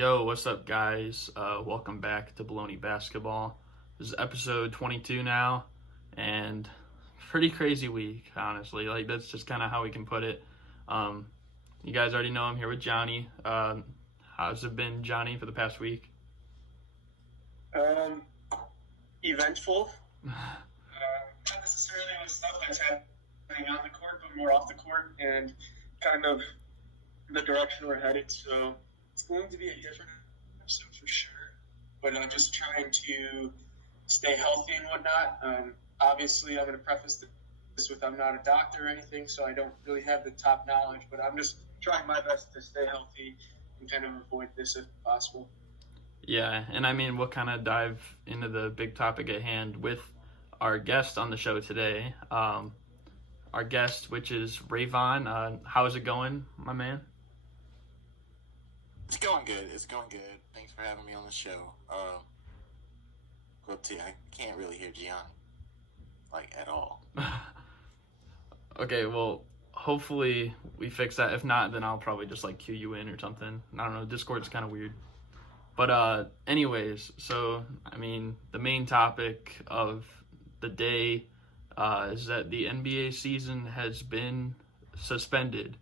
Yo, what's up, guys? Welcome back to Bullony Basketball. This is episode 22 now, and pretty crazy week, honestly. Like, that's just kind of how we can put it. You guys already know I'm here with Johnny. How's it been, Johnny, for the past week? Eventful. Not necessarily with stuff that's happening on the court, but more off the court and kind of the direction we're headed. So it's going to be a different episode for sure. But just trying to stay healthy and whatnot. Obviously, I'm going to preface this with I'm not a doctor or anything, so I don't really have the top knowledge. But I'm just trying my best to stay healthy and kind of avoid this if possible. Yeah, and I mean, we'll kind of dive into the big topic at hand with our guest on the show today. Our guest, which is Raivon. How is it going, my man? It's going good. Thanks for having me on the show. I can't really hear Gianni, like, at all. Okay, well, hopefully we fix that. If not, then I'll probably just, cue you in or something. I don't know, Discord's kind of weird. But anyways, so, I mean, the main topic of the day is that the NBA season has been suspended.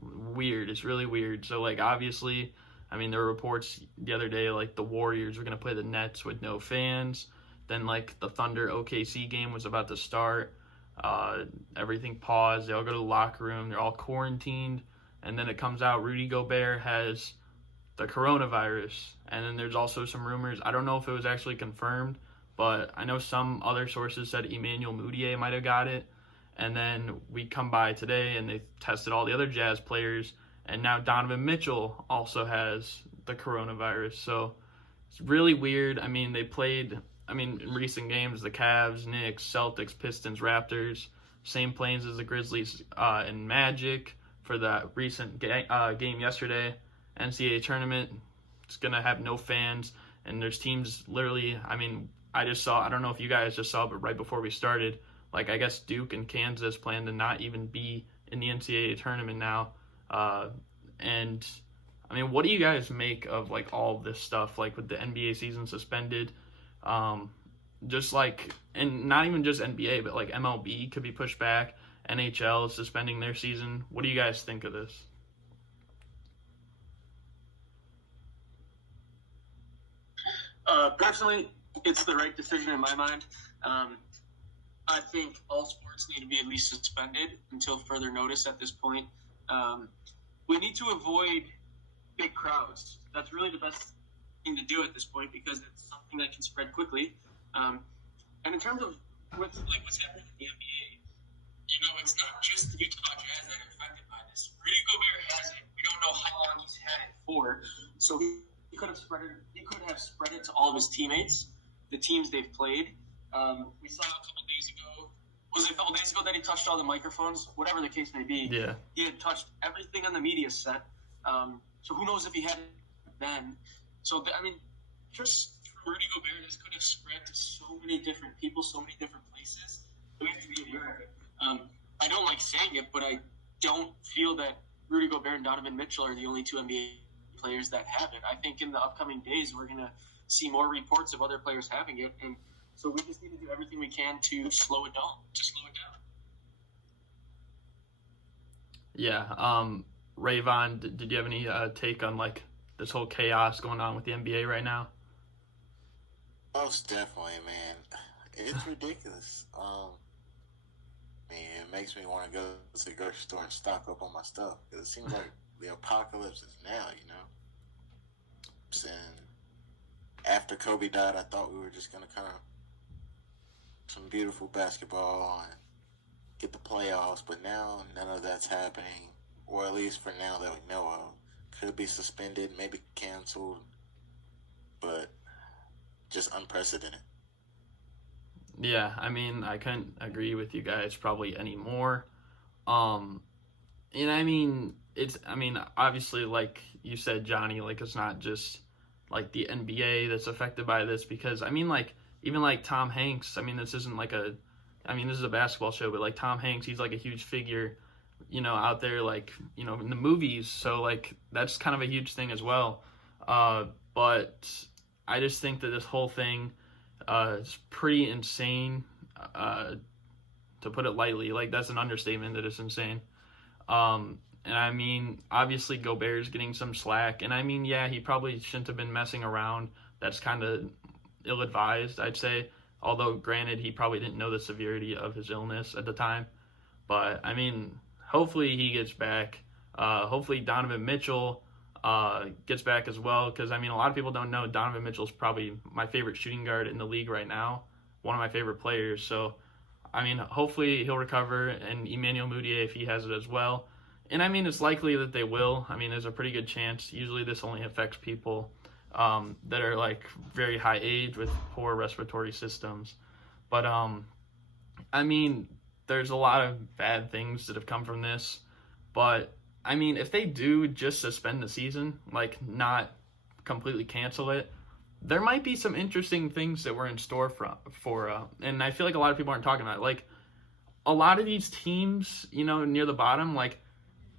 Weird. It's really weird. So, obviously, I mean, there were reports the other day, the Warriors were going to play the Nets with no fans. Then, the Thunder OKC game was about to start. Everything paused. They all go to the locker room. They're all quarantined. And then it comes out Rudy Gobert has the coronavirus. And then there's also some rumors. I don't know if it was actually confirmed, but I know some other sources said Emmanuel Mudiay might have got it. And then we come by today and they tested all the other Jazz players. And now Donovan Mitchell also has the coronavirus. So it's really weird. I mean, they played, in recent games, the Cavs, Knicks, Celtics, Pistons, Raptors, same planes as the Grizzlies and Magic for that recent game yesterday. NCAA tournament, it's going to have no fans. And there's teams literally, I just saw, I don't know if you guys just saw, but right before we started, I guess Duke and Kansas plan to not even be in the NCAA tournament now. And, what do you guys make of, all of this stuff, with the NBA season suspended? And not even just NBA, but, MLB could be pushed back. NHL is suspending their season. What do you guys think of this? Personally, it's the right decision in my mind. I think all sports need to be at least suspended until further notice at this point. We need to avoid big crowds. That's really the best thing to do at this point because it's something that can spread quickly. And in terms of what's happening in the NBA, it's not just the Utah Jazz that are affected by this. Rudy Gobert has it. We don't know how long he's had it for. So he could have spread it to all of his teammates, the teams they've played. We saw a couple days ago. Was it a couple days ago that he touched all the microphones? Whatever the case may be. Yeah. He had touched everything on the media set. So who knows if he had it then. So, just for Rudy Gobert, this could have spread to so many different people, so many different places. We have to be aware of it. I don't like saying it, but I don't feel that Rudy Gobert and Donovan Mitchell are the only two NBA players that have it. I think in the upcoming days, we're going to see more reports of other players having it. And so we just need to do everything we can to slow it down. Yeah. Raivon, did you have any take on this whole chaos going on with the NBA right now? Most definitely, man. It's ridiculous. It makes me want to go to the grocery store and stock up on my stuff because it seems like the apocalypse is now, And after Kobe died, I thought we were just going to kind of some beautiful basketball and get the playoffs, but now none of that's happening, or at least for now that we know of. Could be suspended, maybe canceled, but just unprecedented. Yeah, I couldn't agree with you guys probably anymore. And it's, obviously, like you said, Johnny, it's not just, the NBA that's affected by this, because, even, Tom Hanks, this isn't, this is a basketball show, but, Tom Hanks, he's, a huge figure, out there, in the movies, so, that's kind of a huge thing as well. But I just think that this whole thing is pretty insane, to put it lightly. Like, that's an understatement that it's insane. And I mean, obviously Gobert's getting some slack. And I mean, yeah, he probably shouldn't have been messing around. That's kind of ill-advised, I'd say. Although, granted, he probably didn't know the severity of his illness at the time. But, I mean, hopefully he gets back. Hopefully Donovan Mitchell gets back as well. Because, I mean, a lot of people don't know Donovan Mitchell's probably my favorite shooting guard in the league right now. One of my favorite players. So, I mean, hopefully he'll recover. And Emmanuel Mudiay, if he has it as well. And, I mean, it's likely that they will. I mean, there's a pretty good chance. Usually this only affects people that are, like, very high age with poor respiratory systems. But, I mean, there's a lot of bad things that have come from this. But, I mean, if they do just suspend the season, like, not completely cancel it, there might be some interesting things that we're in store for and I feel like a lot of people aren't talking about it. Like, a lot of these teams, you know, near the bottom, like,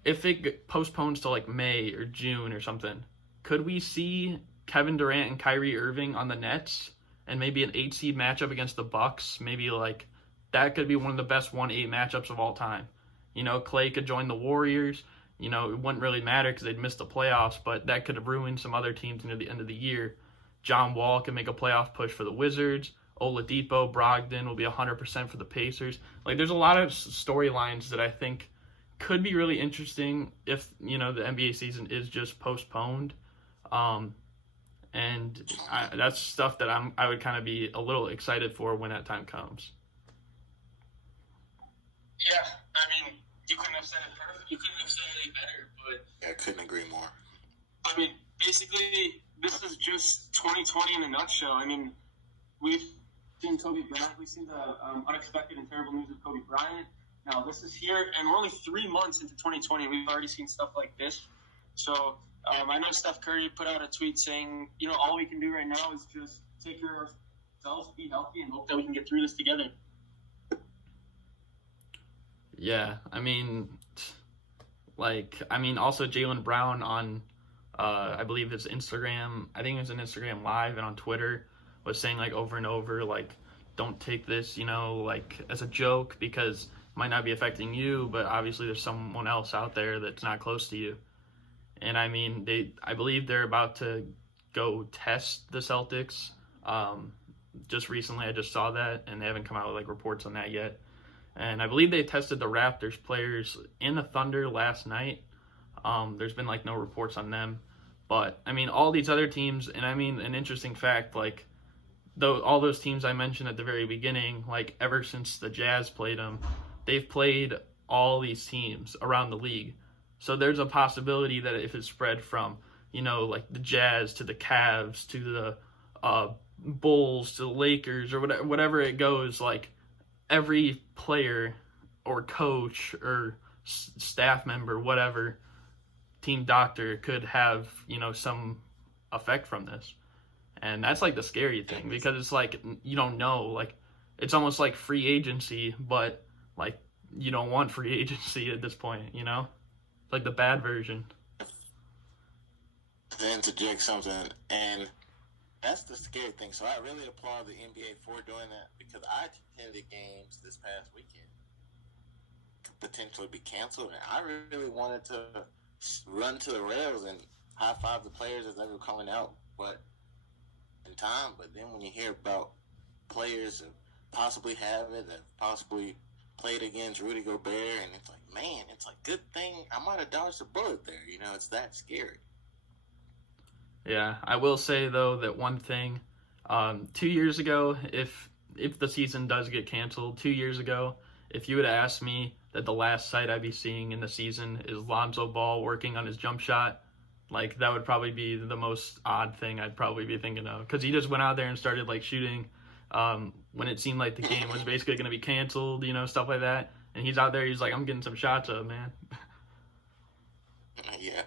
if it postpones to, like, May or June or something, could we see Kevin Durant and Kyrie Irving on the Nets and maybe an 8 seed matchup against the Bucks? Maybe, like, that could be one of the best 1-8 matchups of all time. You know, Clay could join the Warriors. You know, it wouldn't really matter because they'd miss the playoffs, but that could have ruined some other teams near the end of the year. John Wall can make a playoff push for the Wizards. Oladipo, Brogdon will be 100% for the Pacers. Like, there's a lot of storylines that I think could be really interesting if, you know, the NBA season is just postponed. And that's stuff that I would kind of be a little excited for when that time comes. Yeah, I mean, you couldn't have said it perfect. You couldn't have said it any better, but... Yeah, I couldn't agree more. I mean, basically, this is just 2020 in a nutshell. I mean, we've seen Kobe Bryant. We've seen the unexpected and terrible news of Kobe Bryant. Now, this is here, and we're only 3 months into 2020. We've already seen stuff like this. So, I know Steph Curry put out a tweet saying, you know, all we can do right now is just take care of ourselves, be healthy, and hope that we can get through this together. Yeah, I mean, also Jaylen Brown on, I believe his Instagram, I think it was an Instagram Live and on Twitter, was saying, like, over and over, like, don't take this, you know, like, as a joke because it might not be affecting you, but obviously there's someone else out there that's not close to you. And, I mean, I believe they're about to go test the Celtics. Just recently I just saw that, and they haven't come out with, like, reports on that yet. And I believe they tested the Raptors players and the Thunder last night. There's been, like, no reports on them. But, I mean, all these other teams, and I mean, an interesting fact, like, all those teams I mentioned at the very beginning, like, ever since the Jazz played them, they've played all these teams around the league. So there's a possibility that if it's spread from, you know, like, the Jazz to the Cavs to the Bulls to the Lakers or whatever it goes, like, every player or coach or staff member, whatever, team doctor could have, you know, some effect from this. And that's, like, the scary thing because it's like you don't know. Like, it's almost like free agency, but, like, you don't want free agency at this point, you know? Like the bad version. To interject something, and that's the scary thing. So I really applaud the NBA for doing that because I attended games this past weekend could potentially be canceled, and I really wanted to run to the rails and high-five the players as they were calling out, but in time. But then when you hear about players that possibly have it, that possibly played against Rudy Gobert, and it's like, man, it's like, good thing I might have dodged a bullet there. You know, it's that scary. Yeah, I will say, though, that one thing, 2 years ago, if the season does get canceled, 2 years ago, if you would have asked me that the last sight I'd be seeing in the season is Lonzo Ball working on his jump shot, like, that would probably be the most odd thing I'd probably be thinking of. Because he just went out there and started, like, shooting when it seemed like the game was basically going to be canceled, you know, stuff like that. And he's out there, he's like, I'm getting some shots up, man. Yeah.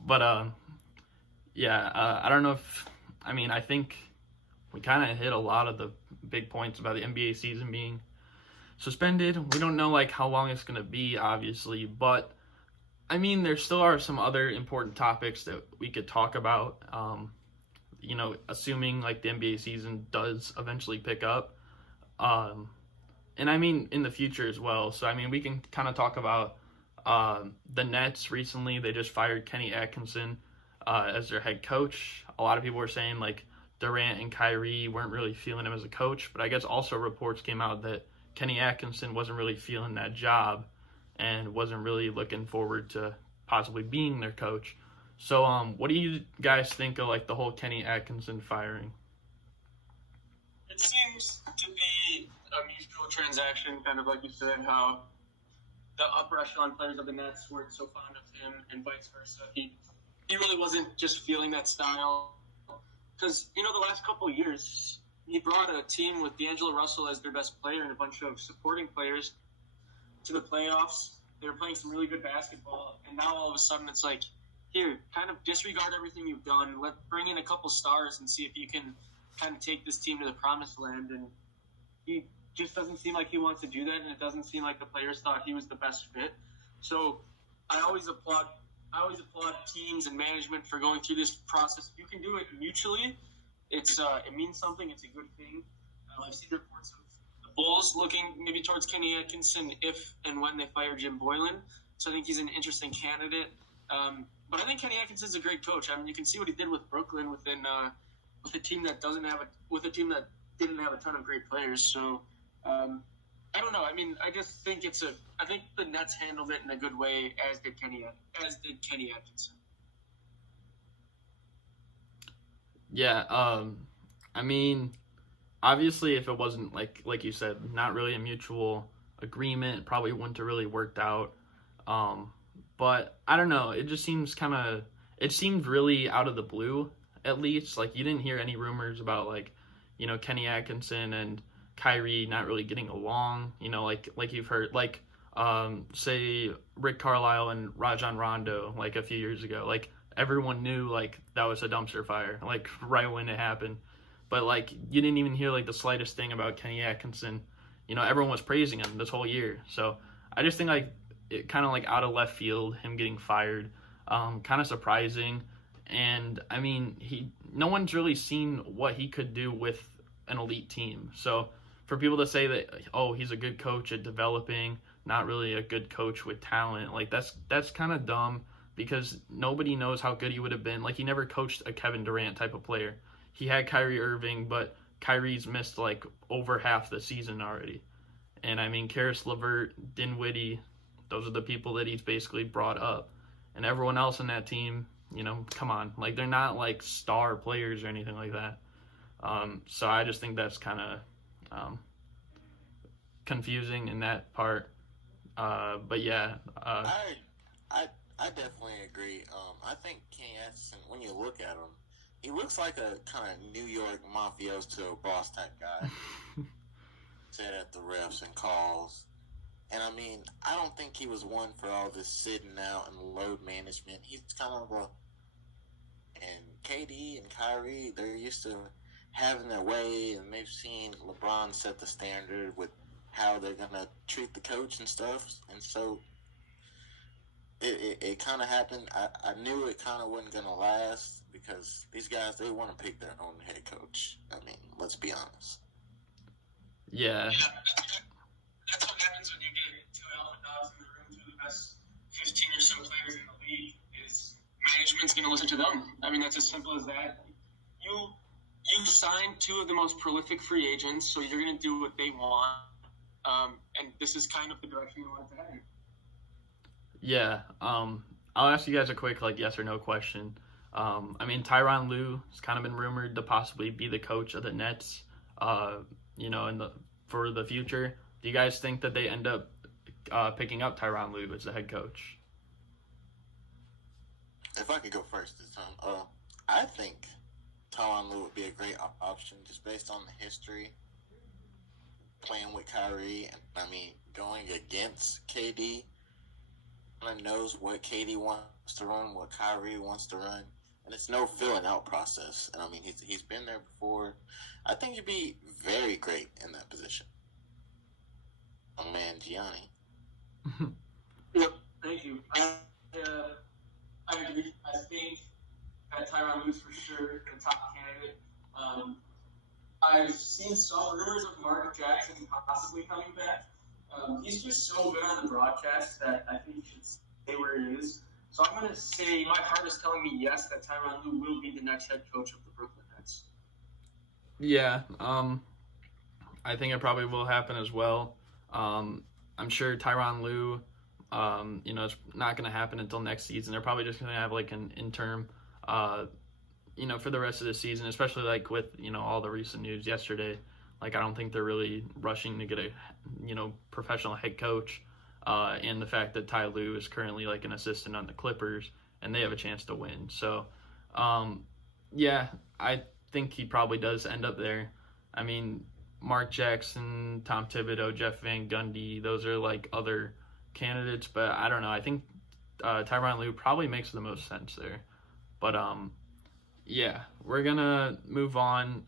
But, I don't know if, I mean, I think we kind of hit a lot of the big points about the NBA season being suspended. We don't know, like, how long it's going to be, obviously, but I mean, there still are some other important topics that we could talk about. Assuming like the NBA season does eventually pick up, and I mean in the future as well. So I mean, we can kind of talk about the Nets. Recently, they just fired Kenny Atkinson as their head coach. A lot of people were saying like Durant and Kyrie weren't really feeling him as a coach, but I guess also reports came out that Kenny Atkinson wasn't really feeling that job and wasn't really looking forward to possibly being their coach. So, what do you guys think of like the whole Kenny Atkinson firing? It seems to be a mutual transaction, kind of like you said, how the upper echelon players of the Nets weren't so fond of him, and vice versa. He really wasn't just feeling that style. Because, the last couple of years, he brought a team with D'Angelo Russell as their best player and a bunch of supporting players to the playoffs. They were playing some really good basketball, and now all of a sudden it's like, here, kind of disregard everything you've done. Bring in a couple stars and see if you can kind of take this team to the promised land. And he just doesn't seem like he wants to do that, and it doesn't seem like the players thought he was the best fit. So I always applaud teams and management for going through this process. If you can do it mutually, it means something. It's a good thing. I've seen reports of the Bulls looking maybe towards Kenny Atkinson if and when they fire Jim Boylan. So I think he's an interesting candidate. But I think Kenny Atkinson's a great coach. I mean, you can see what he did with Brooklyn with a team that didn't have a ton of great players. So I don't know. I mean, I just think I think the Nets handled it in a good way, as did Kenny Atkinson. Yeah. I mean, obviously, if it wasn't like you said, not really a mutual agreement, it probably wouldn't have really worked out. But I don't know. It just seems it seemed really out of the blue, at least. Like, you didn't hear any rumors about, like, Kenny Atkinson and Kyrie not really getting along. Like you've heard, like, say, Rick Carlisle and Rajon Rondo, like, a few years ago. Like, everyone knew, like, that was a dumpster fire, like, right when it happened. But, like, you didn't even hear, like, the slightest thing about Kenny Atkinson. Everyone was praising him this whole year. So I just think, like, it kind of like out of left field, him getting fired, kind of surprising. And I mean, no one's really seen what he could do with an elite team. So for people to say that, oh, he's a good coach at developing, not really a good coach with talent, like that's kind of dumb, because nobody knows how good he would have been. Like, he never coached a Kevin Durant type of player. He had Kyrie Irving, but Kyrie's missed like over half the season already. And I mean, Karis LeVert, Dinwiddie, those are the people that he's basically brought up. And everyone else in that team, come on. Like, they're not, like, star players or anything like that. So I just think that's kind of confusing in that part. But, yeah. I definitely agree. I think Kenny Atkinson, when you look at him, he looks like a kind of New York mafioso boss type guy. Sit at the refs and calls. And I mean, I don't think he was one for all this sitting out and load management. He's kind of and KD and Kyrie, they're used to having their way, and they've seen LeBron set the standard with how they're going to treat the coach and stuff. And so it kind of happened. I knew it kind of wasn't going to last, because these guys, they want to pick their own head coach. I mean, let's be honest. Yeah. That's what happens when you get two alpha dogs in the room, two of the best 15 or so players in the league, is management's going to listen to them. I mean, that's as simple as that. You signed two of the most prolific free agents, so you're going to do what they want. And this is kind of the direction you want to head in. Yeah. I'll ask you guys a quick, like, yes or no question. I mean, Tyronn Lue has kind of been rumored to possibly be the coach of the Nets, for the future. Do you guys think that they end up picking up Tyronn Lue as the head coach? If I could go first this time, I think Tyronn Lue would be a great option, just based on the history, playing with Kyrie, and I mean, going against KD. Kind of knows what KD wants to run, what Kyrie wants to run, and it's no filling out process. And I mean, he's been there before. I think he'd be very great in that position. Oh man, Gianni. Yep, thank you. I agree. I think that Tyronn Lue's for sure the top candidate. I've seen some rumors of Mark Jackson possibly coming back. He's just so good on the broadcast that I think he should stay where he is. So I'm going to say my heart is telling me yes, that Tyronn Lue will be the next head coach of the Brooklyn Nets. Yeah, I think it probably will happen as well. I'm sure Tyronn Lue, it's not going to happen until next season. They're probably just going to have like an interim, for the rest of the season, especially like with, all the recent news yesterday. Like, I don't think they're really rushing to get a, professional head coach. And the fact that Ty Lue is currently like an assistant on the Clippers and they have a chance to win. So, yeah, I think he probably does end up there. I mean, Mark Jackson, Tom Thibodeau, Jeff Van Gundy, those are like other candidates, but I don't know. I think Tyronn Lue probably makes the most sense there. But yeah, we're gonna move on.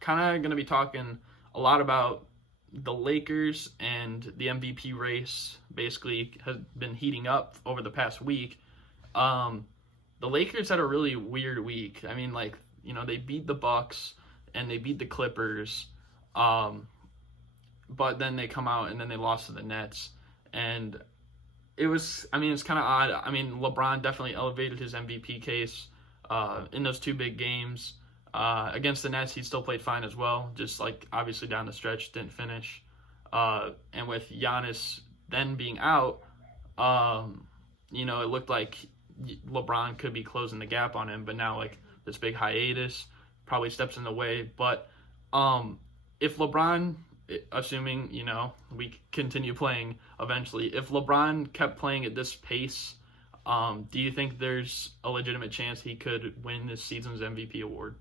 Kind of gonna be talking a lot about the Lakers and the MVP race. Basically, has been heating up over the past week. The Lakers had a really weird week. I mean, like, they beat the Bucks and they beat the Clippers. But then they come out and then they lost to the Nets. And it's kind of odd. I mean, LeBron definitely elevated his MVP case in those two big games. Against the Nets, he still played fine as well. Just, like, obviously down the stretch, didn't finish. And with Giannis then being out, it looked like LeBron could be closing the gap on him. But now, like, this big hiatus probably steps in the way. But if LeBron, assuming, we continue playing eventually, if LeBron kept playing at this pace, do you think there's a legitimate chance he could win this season's MVP award?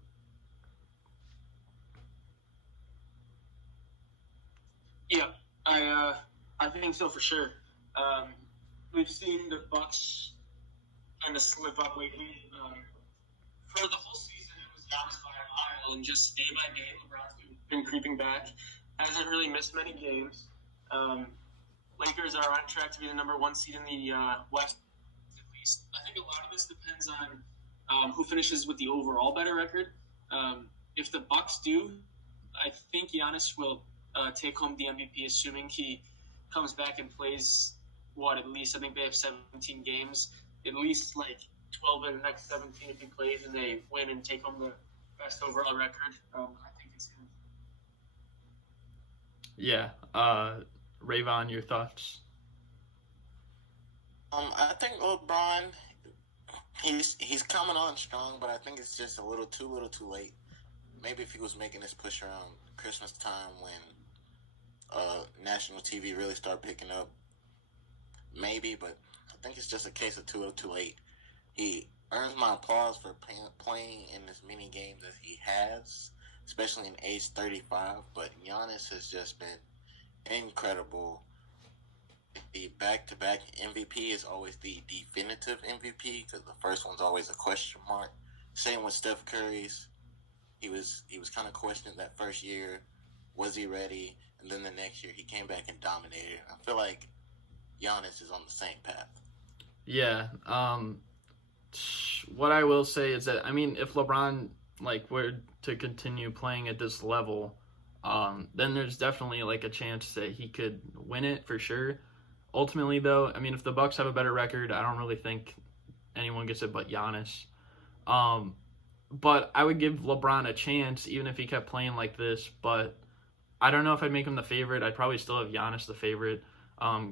Yeah, I think so for sure. We've seen the Bucks kind of slip up lately. For the whole season, it was Giannis by a mile, and just day by day, LeBron's been creeping back. Hasn't really missed many games. Lakers are on track to be the number one seed in the West, at least. I think a lot of this depends on who finishes with the overall better record. If the Bucks do, I think Giannis will take home the MVP, assuming he comes back and plays, at least, I think they have 17 games, at least like 12 in the next 17 if he plays and they win and take home the best overall record. I think it's him. Yeah. Raivon, your thoughts? I think LeBron, he's coming on strong, but I think it's just a little too late. Maybe if he was making this push around Christmas time when national TV really started picking up, maybe, but I think it's just a case of too late. He earns my applause for playing in as many games as he has, especially in age 35, but Giannis has just been incredible. The back-to-back MVP is always the definitive MVP because the first one's always a question mark. Same with Steph Curry's. He was kind of questioned that first year. Was he ready? And then the next year he came back and dominated. I feel like Giannis is on the same path. Yeah. What I will say is that, I mean, if LeBron were to continue playing at this level, then there's definitely a chance that he could win it for sure. Ultimately, though, I mean, if the Bucks have a better record, I don't really think anyone gets it but Giannis. But I would give LeBron a chance even if he kept playing like this. But I don't know if I'd make him the favorite. I'd probably still have Giannis the favorite,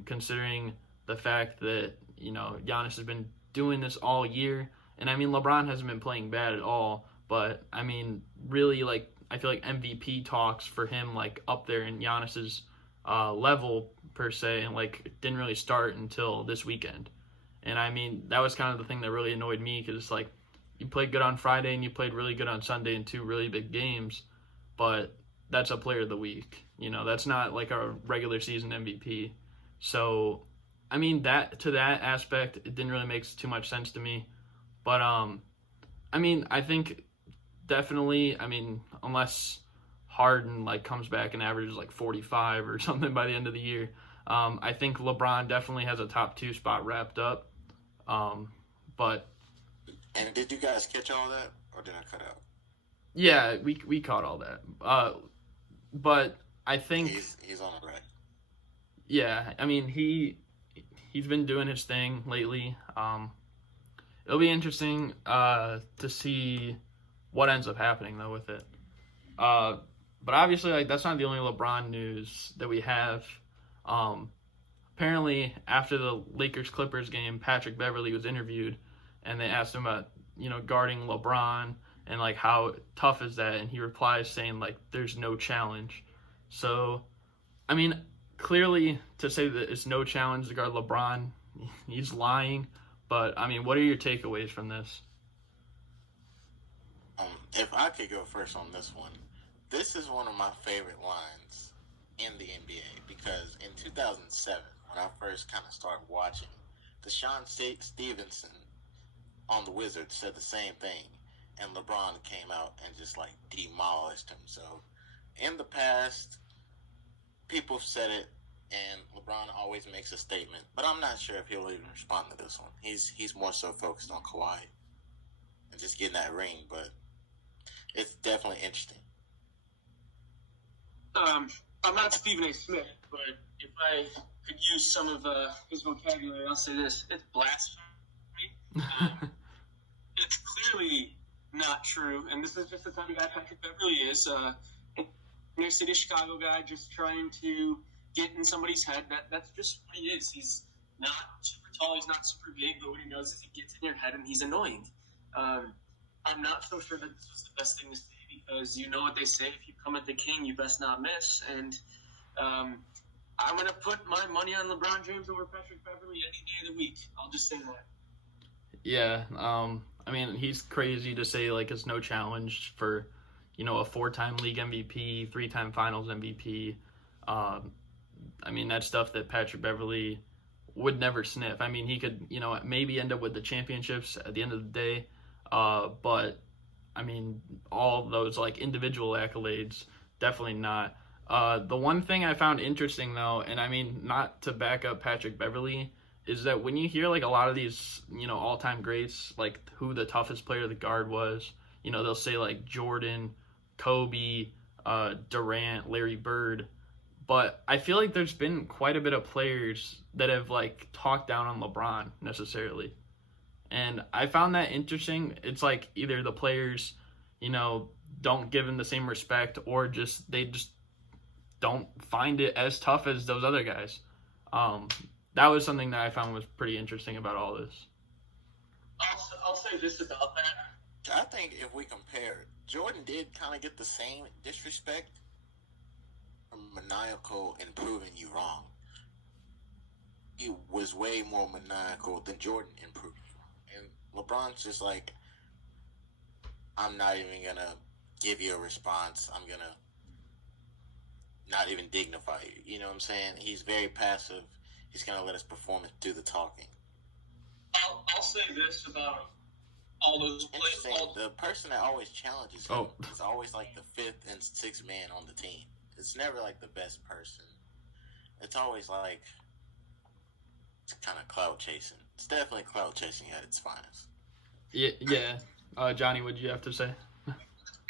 considering the fact that, Giannis has been doing this all year. And, I mean, LeBron hasn't been playing bad at all. But, I mean, really, I feel like MVP talks for him, up there in Giannis's level, per se, and, didn't really start until this weekend. And, I mean, that was kind of the thing that really annoyed me because, you played good on Friday and you played really good on Sunday in two really big games, but that's a player of the week. That's not a regular season MVP. So, I mean, to that aspect, it didn't really make too much sense to me. But, I mean, I think definitely, unless Harden, comes back and averages, 45 or something by the end of the year, I think LeBron definitely has a top 2 spot wrapped up. But And did you guys catch all that, or did I cut out? yeah, we caught all that. But I think he's on the right. Yeah, I mean he's been doing his thing lately. It'll be interesting to see what ends up happening though with it. But obviously, like, that's not the only LeBron news that we have. Apparently, after the Lakers-Clippers game, Patrick Beverley was interviewed, and they asked him about, guarding LeBron and, like, how tough is that? And he replies saying, like, there's no challenge. So, I mean, clearly, to say that it's no challenge to guard LeBron, he's lying. But, I mean, what are your takeaways from this? If I could go first on this one, this is one of my favorite lines in the NBA because in 2007, when I first kind of started watching, Deshaun Stevenson on the Wizards said the same thing, and LeBron came out and just like demolished him. So in the past, people have said it, and LeBron always makes a statement, but I'm not sure if he'll even respond to this one. He's more so focused on Kawhi and just getting that ring, but it's definitely interesting. I'm not Stephen A. Smith, but if I could use some of his vocabulary, I'll say this. It's blasphemy. It's clearly not true, and this is just the type of guy Patrick Beverley is. Inner city Chicago guy just trying to get in somebody's head. That's just what he is. He's not super tall, he's not super big, but what he does is he gets in your head and he's annoying. I'm not so sure that this was the best thing to say because you know what they say, if you come at the king, you best not miss. And I'm going to put my money on LeBron James over Patrick Beverley any day of the week. I'll just say that. Yeah, I mean, he's crazy to say, like, it's no challenge for, a 4-time league MVP, 3-time finals MVP. I mean, that's stuff that Patrick Beverley would never sniff. I mean, he could, maybe end up with the championships at the end of the day. But I mean, all those like individual accolades, definitely not. The one thing I found interesting though, and I mean, not to back up Patrick Beverley, is that when you hear like a lot of these, all-time greats, like who the toughest player the guard was, they'll say like Jordan, Kobe, Durant, Larry Bird. But I feel like there's been quite a bit of players that have like talked down on LeBron necessarily. And I found that interesting. It's like either the players, don't give him the same respect or they just don't find it as tough as those other guys. That was something that I found was pretty interesting about all this. I'll say this about that. I think if we compare, Jordan did kind of get the same disrespect from maniacal and proving you wrong. He was way more maniacal than Jordan in proving you wrong. And LeBron's just like, I'm not even going to give you a response. I'm going to not even dignify you. You know what I'm saying? He's very passive. He's going to let his performance do the talking. I'll say this about all those players. The person that always challenges him is always like the fifth and sixth man on the team. It's never like the best person. It's always like it's kind of clout chasing. It's definitely clout chasing at its finest. Yeah. Johnny, what did you have to say? Yeah,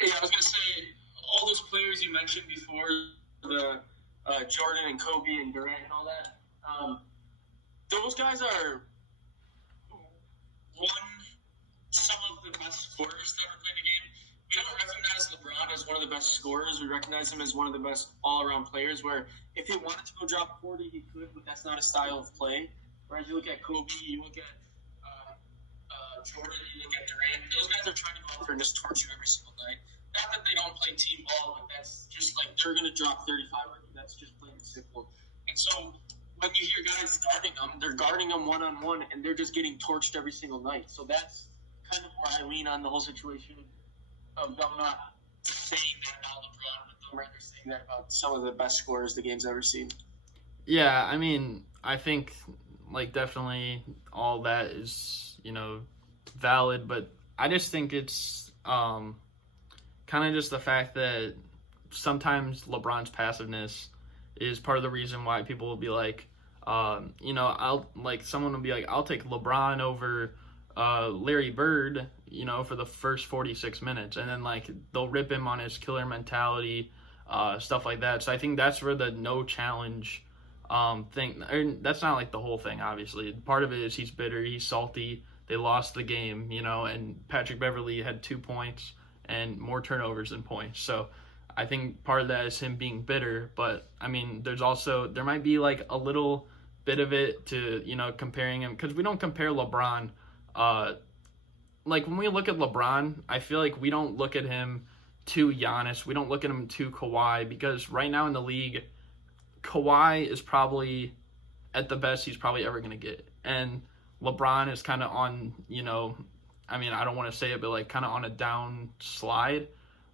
I was going to say, all those players you mentioned before, the Jordan and Kobe and Durant and all that, those guys are some of the best scorers that ever played the game. We don't recognize LeBron as one of the best scorers. We recognize him as one of the best all-around players where if he wanted to go drop 40, he could, but that's not a style of play. Whereas you look at Kobe, you look at Jordan, you look at Durant, those guys are trying to go out there and just torch you every single night. Not that they don't play team ball, but that's just like they're going to drop 35 on you. That's just plain and simple. And so when you hear guys guarding them, they're guarding them one-on-one, and they're just getting torched every single night. So that's kind of where I lean on the whole situation. I'm not saying that about LeBron, but I'm rather saying that about some of the best scorers the game's ever seen. Yeah, I mean, I think, like, definitely all that is, valid, but I just think it's kind of just the fact that sometimes LeBron's passiveness is part of the reason why people will be like, Someone will be like, I'll take LeBron over Larry Bird, for the first 46 minutes, and then they'll rip him on his killer mentality, stuff like that. So I think that's where the no challenge thing. That's not the whole thing, obviously. Part of it is he's bitter, he's salty. They lost the game, and Patrick Beverley had 2 points and more turnovers than points. So I think part of that is him being bitter. But there might be a little bit of it to comparing him, because we don't compare LeBron. When we look at LeBron, I feel like we don't look at him to Giannis. We don't look at him to Kawhi, because right now in the league, Kawhi is probably at the best he's probably ever going to get. And LeBron is kind of on, I don't want to say it, but kind of on a down slide.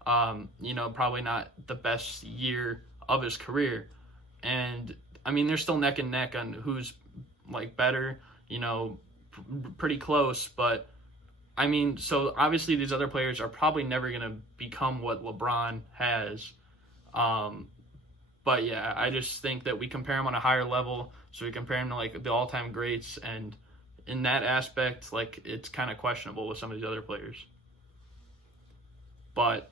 Probably not the best year of his career. And, they're still neck and neck on who's, better, pretty close. But, so obviously these other players are probably never going to become what LeBron has. But yeah, I just think that we compare him on a higher level. So we compare him to the all-time greats, and in that aspect, it's kind of questionable with some of these other players. But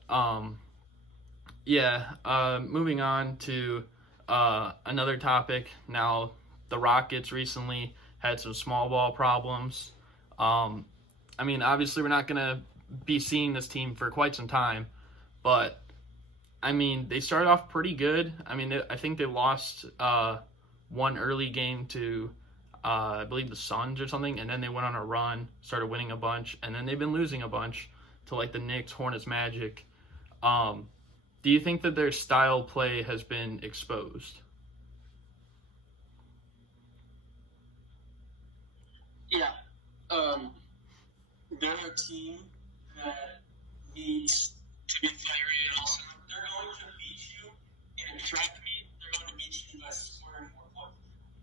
moving on to another topic. Now, the Rockets recently had some small ball problems. Obviously we're not gonna be seeing this team for quite some time, but they started off pretty good. I think they lost one early game to, I believe, the Suns or something, and then they went on a run, started winning a bunch, and then they've been losing a bunch to the Knicks, Hornets, Magic. Do you think that their style play has been exposed? Yeah. They're a team that needs to be fiery, and also they're going to beat you in a track meet. They're going to beat you by scoring more points.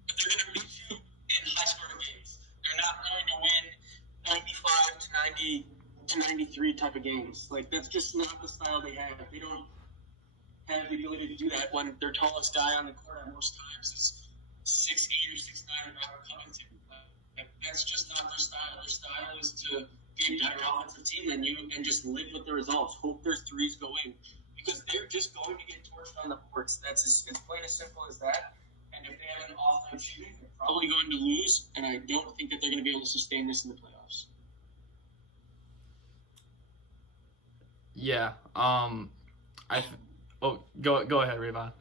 But they're going to beat you in high-scoring games. They're not going to win 95 to 90 to 93 type of games. That's just not the style they have. They don't have the ability to do that when their tallest guy on the court at most times is 6'8" or 6'9" Robert Covington. That's just not their style. Their style is to be a better offensive team than you and just live with the results. Hope their threes go in, because they're just going to get torched on the courts. It's plain as simple as that. And if they have an off-night shooting, they're probably going to lose. And I don't think that they're going to be able to sustain this in the playoffs. Yeah. Go ahead, Raivon.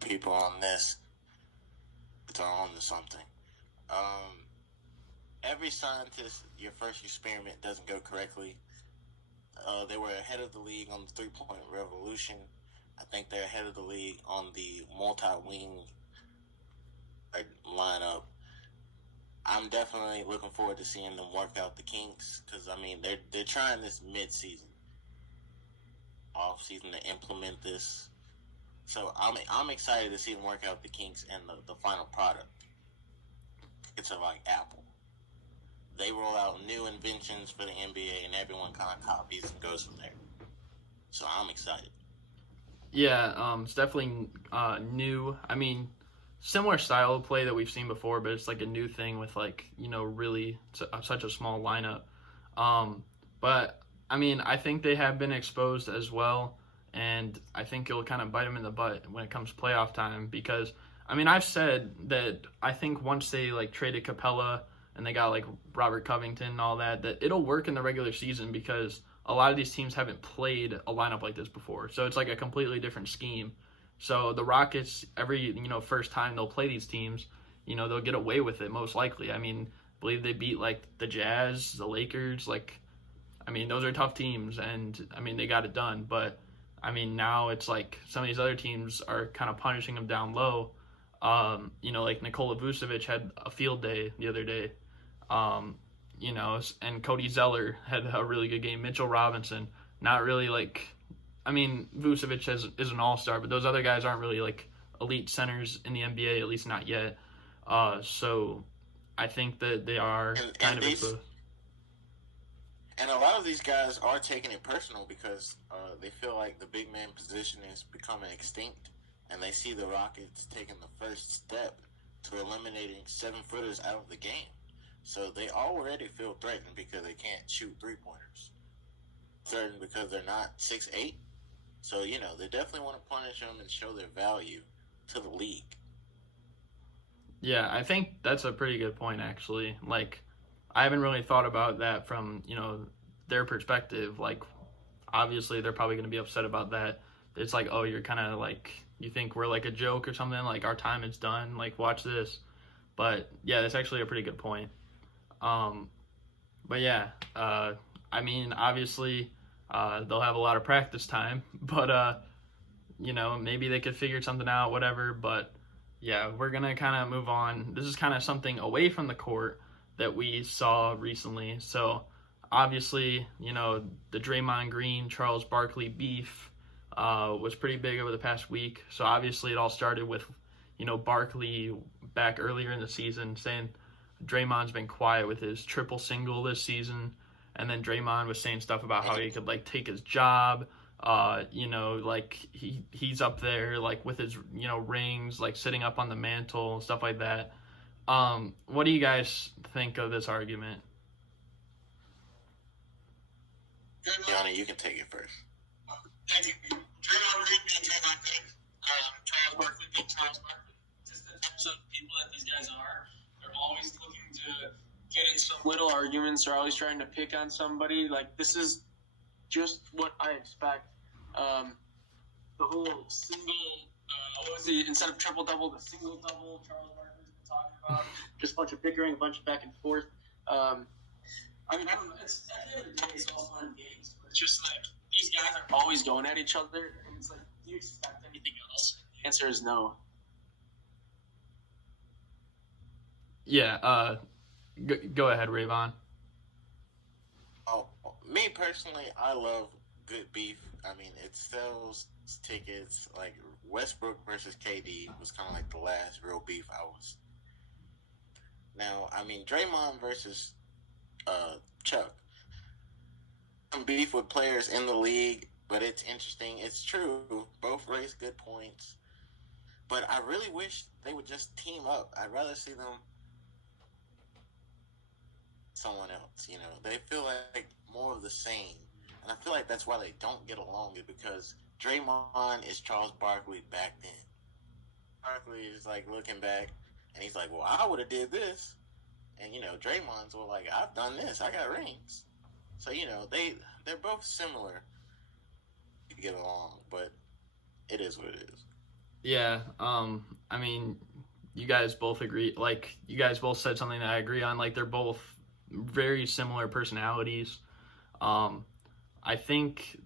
People on this, it's on to something. Every scientist, your first experiment doesn't go correctly. They were ahead of the league on the three-point revolution. I think they're ahead of the league on the multi-wing lineup. I'm definitely looking forward to seeing them work out the kinks, because they're trying this mid-season, off-season to implement this. So I'm excited to see them work out the kinks and the final product. It's like Apple. They roll out new inventions for the NBA, and everyone kind of copies and goes from there. So I'm excited. Yeah, it's definitely new. Similar style of play that we've seen before, but it's a new thing with really such a small lineup. But I think they have been exposed as well. And I think it'll kind of bite them in the butt when it comes to playoff time, because, I've said that I think once they, traded Capella and they got, Robert Covington and all that it'll work in the regular season, because a lot of these teams haven't played a lineup like this before. So it's, a completely different scheme. So the Rockets, every, first time they'll play these teams, they'll get away with it most likely. I believe they beat, the Jazz, the Lakers. Those are tough teams, and, they got it done. But now it's some of these other teams are kind of punishing them down low. Nikola Vucevic had a field day the other day. And Cody Zeller had a really good game. Mitchell Robinson, not really Vucevic is an all-star, but those other guys aren't really elite centers in the NBA, at least not yet. So I think that they are And a lot of these guys are taking it personal because they feel like the big man position is becoming extinct, and they see the Rockets taking the first step to eliminating 7-footers out of the game. So they already feel threatened because they can't shoot 3-pointers. Threatened because they're not 6'8". So, you know, they definitely want to punish them and show their value to the league. Yeah, I think that's a pretty good point, actually. Like, I haven't really thought about that from, you know, their perspective. Like, obviously, they're probably going to be upset about that. It's like, oh, you're kind of like, you think we're like a joke or something? Like, our time is done. Like, watch this. But, yeah, that's actually a pretty good point. But, yeah, I mean, obviously, they'll have a lot of practice time. But, you know, maybe they could figure something out, whatever. But, yeah, we're going to kind of move on. This is kind of something away from the court that we saw recently. So, obviously, you know, the Draymond Green, Charles Barkley beef was pretty big over the past week. So, obviously, it all started with, you know, Barkley back earlier in the season saying Draymond's been quiet with his triple single this season. And then Draymond was saying stuff about how he could, like, take his job. You know, like, he's up there, like, with his, you know, rings, like, sitting up on the mantle and stuff like that. What do you think of this argument? Yanni, you can take it first. Thank you. Draymond Green being Draymond Green. Charles Barkley being Charles Barkley. Just the types of people that these guys are. They're always looking to get in some little arguments. They're always trying to pick on somebody. Like, this is just what I expect. The whole single, what was the, instead of triple-double, the single-double Charles Barkley's been talking about. Just a bunch of bickering, a bunch of back and forth. I mean, I don't know. It's, at the end of the day, it's all fun and games. But it's just like, these guys are always going at each other. And it's like, do you expect anything else? The answer is no. Yeah, go ahead, Raivon. Oh, me personally, I love good beef. I mean, it sells tickets. Like, Westbrook versus KD was kind of like the last real beef I was. Now, I mean, Draymond versus Chuck. Some beef with players in the league, but it's interesting. It's true. Both raise good points. But I really wish they would just team up. I'd rather see them someone else, you know. They feel like more of the same. And I feel like that's why they don't get along, is because Draymond is Charles Barkley back then. Barkley is like looking back and he's like, well, I would have did this. And, you know, Draymond's well, like, I've done this. I got rings. So, you know, they're both similar to get along, but it is what it is. Yeah, I mean, you guys both agree, like, you guys both said something that I agree on, like, they're both very similar personalities. I think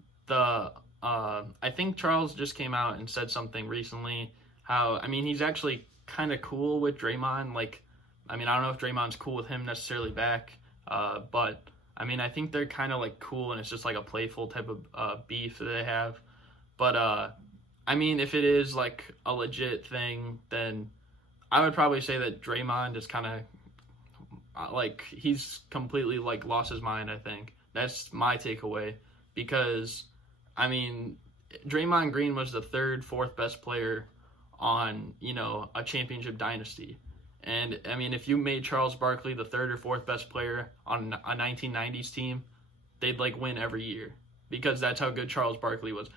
Charles just came out and said something recently, how, I mean, he's actually kind of cool with Draymond, like, I mean, I don't know if Draymond's cool with him necessarily back, but, I mean, I think they're kind of, like, cool, and it's just, like, a playful type of beef that they have, but, I mean, if it is, like, a legit thing, then I would probably say that Draymond is kind of, like, he's completely, like, lost his mind, I think. That's my takeaway, because, I mean, Draymond Green was the third, fourth best player on, you know, a championship dynasty. And, I mean, if you made Charles Barkley the third or fourth best player on a 1990s team, they'd, like, win every year, because that's how good Charles Barkley was.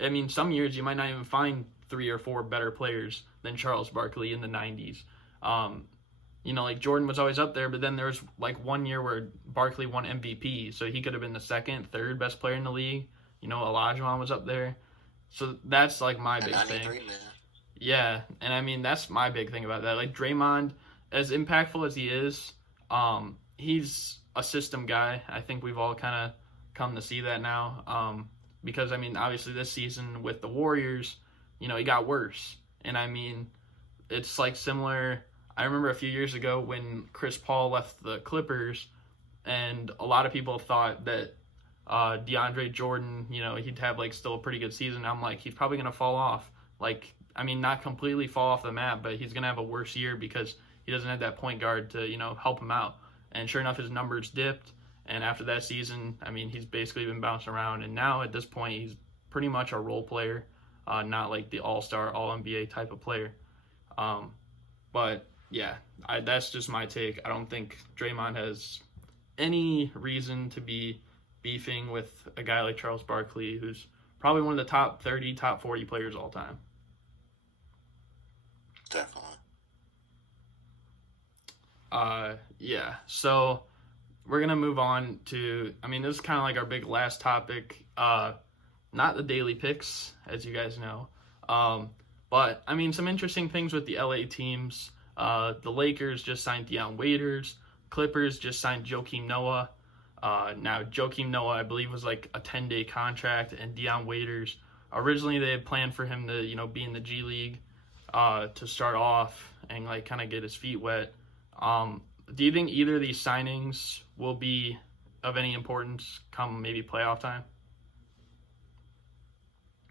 I mean, some years you might not even find 3 or 4 better players than Charles Barkley in the 90s. You know, like, Jordan was always up there, but then there was, like, one year where Barkley won MVP, so he could have been the second, third best player in the league. You know, Olajuwon was up there. So that's, like, my big thing. Man. Yeah, and I mean, that's my big thing about that. Like, Draymond, as impactful as he is, he's a system guy. I think we've all kind of come to see that now. Because, I mean, obviously this season with the Warriors, you know, he got worse. And, I mean, it's, like, similar. I remember a few years ago when Chris Paul left the Clippers, and a lot of people thought that DeAndre Jordan, you know, he'd have, like, still a pretty good season. I'm like, he's probably going to fall off. Like, I mean, not completely fall off the map, but he's going to have a worse year because he doesn't have that point guard to, you know, help him out. And sure enough, his numbers dipped. And after that season, I mean, he's basically been bouncing around. And now at this point, he's pretty much a role player, not like the all-star, all-NBA type of player. But yeah, that's just my take. I don't think Draymond has any reason to be beefing with a guy like Charles Barkley, who's probably one of the top 30, top 40 players all time. Definitely. Yeah, so we're going to move on to, I mean, this is kind of like our big last topic. Not the daily picks, as you guys know. But, I mean, some interesting things with the LA teams. The Lakers just signed Dion Waiters. Clippers just signed Joakim Noah. Now, Joakim Noah, I believe, was like a 10-day contract, and Dion Waiters, originally they had planned for him to, be in the G League to start off and, like, kind of get his feet wet. Do you think either of these signings will be of any importance come maybe playoff time?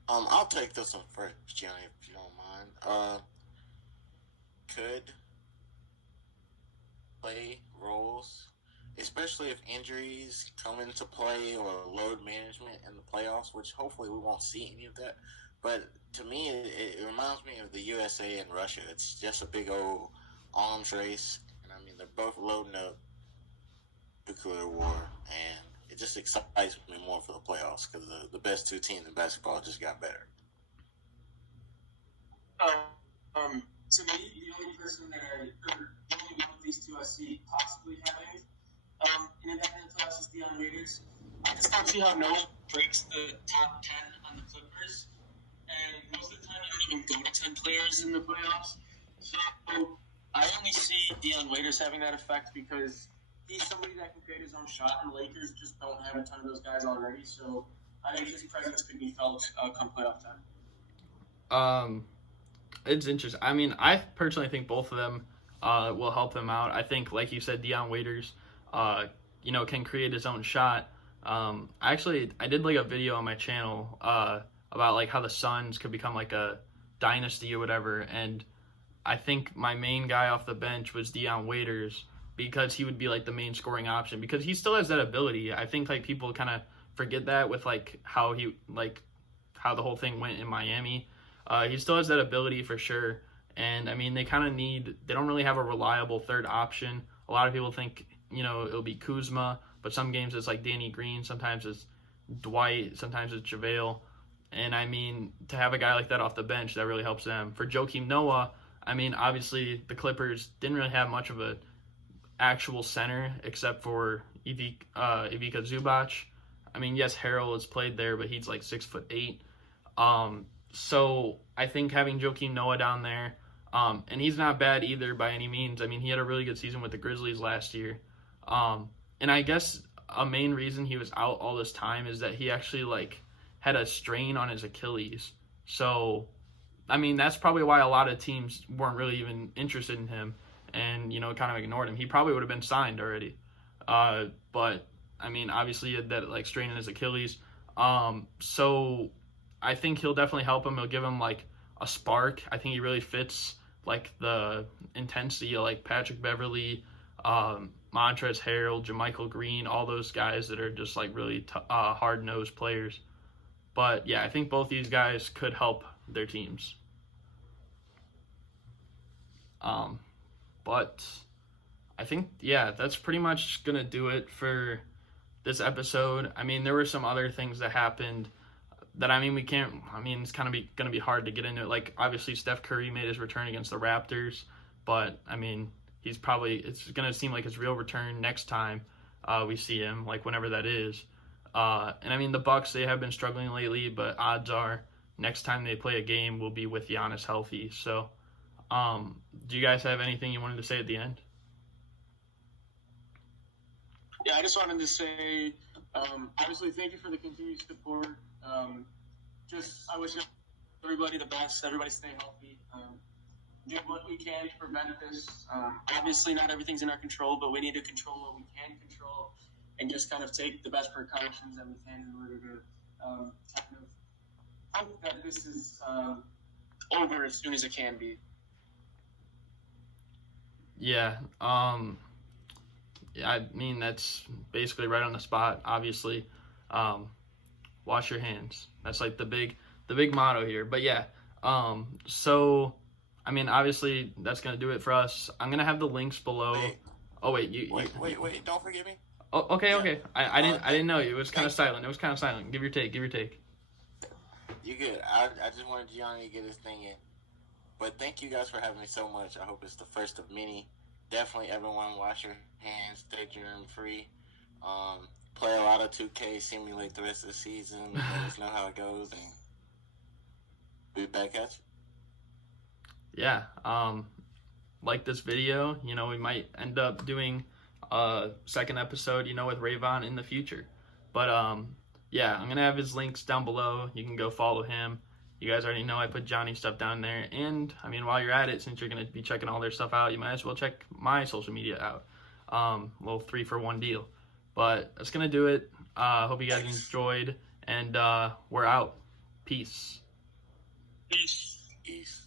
I'll take this one first, Johnny, if you don't mind. Could play roles, especially if injuries come into play or load management in the playoffs, which hopefully we won't see any of that. But to me, it reminds me of the USA and Russia. It's just a big old arms race. And I mean, they're both loading up nuclear war. And it just excites me more for the playoffs because the best two teams in basketball just got better. To me, the only person that the only one of these two I see possibly having an impact in the playoffs is Dion Waiters. I just don't see how Noah breaks the top 10 on the Clippers. And most of the time, you don't even go to 10 players in the playoffs. So I only see Dion Waiters having that effect because he's somebody that can create his own shot, and the Lakers just don't have a ton of those guys already. So I think his presence could be felt come playoff time. It's interesting. I mean, I personally think both of them will help him out. I think, like you said, Dion Waiters, can create his own shot. I did like a video on my channel about like how the Suns could become like a dynasty or whatever, and I think my main guy off the bench was Dion Waiters because he would be like the main scoring option because he still has that ability. I think like people kind of forget that with like how the whole thing went in Miami. He still has that ability for sure. And I mean, they don't really have a reliable third option. A lot of people think, it'll be Kuzma, but some games it's like Danny Green. Sometimes it's Dwight. Sometimes it's JaVale. And I mean, to have a guy like that off the bench, that really helps them. For Joakim Noah, I mean, obviously the Clippers didn't really have much of a actual center except for Ivica Zubac. I mean, yes, Harrell has played there, but he's like 6'8". So I think having Joakim Noah down there, and he's not bad either by any means. I mean, he had a really good season with the Grizzlies last year. And I guess a main reason he was out all this time is that he actually like had a strain on his Achilles. So, I mean, that's probably why a lot of teams weren't really even interested in him and, kind of ignored him. He probably would have been signed already. But I mean, obviously he had that like strain in his Achilles. So I think he'll definitely help him. He'll give him like a spark. I think he really fits like the intensity of like Patrick Beverley, Montrezl Harrell, JaMychal Green, all those guys that are just like really hard-nosed players. But yeah, I think both these guys could help their teams. But I think, yeah, that's pretty much going to do it for this episode. I mean, there were some other things that happened that, it's kind of going to be hard to get into it. Like, obviously, Steph Curry made his return against the Raptors, but, I mean, it's going to seem like his real return next time we see him, like whenever that is. And, I mean, the Bucks, they have been struggling lately, but odds are next time they play a game will be with Giannis healthy. So, do you guys have anything you wanted to say at the end? Yeah, I just wanted to say, obviously, thank you for the continued support. I wish everybody the best. Everybody stay healthy. Do what we can to prevent this. Obviously, not everything's in our control, but we need to control what we can control and just kind of take the best precautions that we can in order to kind of hope that this is over as soon as it can be. Yeah. I mean, that's basically right on the spot. Obviously, wash your hands. That's like the big motto here. But yeah, so I mean, obviously that's gonna do it for us. I'm gonna have the links below. Wait. Oh wait, you Wait! Don't forget me. Oh, okay, Yeah. okay. I didn't know you. It was kind of silent. Give your take. You good? I just wanted Gianni to get his thing in. But thank you guys for having me so much. I hope it's the first of many. Definitely, everyone, wash your hands, stay germ free. Play a lot of 2K, simulate the rest of the season. Let us know how it goes, and we'll be back at you. Yeah. Like this video, you know, we might end up doing a second episode, you know, with Raivon in the future. But yeah, I'm gonna have his links down below. You can go follow him. You guys already know I put Johnny's stuff down there. And I mean, while you're at it, since you're gonna be checking all their stuff out, you might as well check my social media out. Little 3-for-1 deal. But that's gonna do it. Hope you guys enjoyed, and we're out. Peace. Peace. Peace.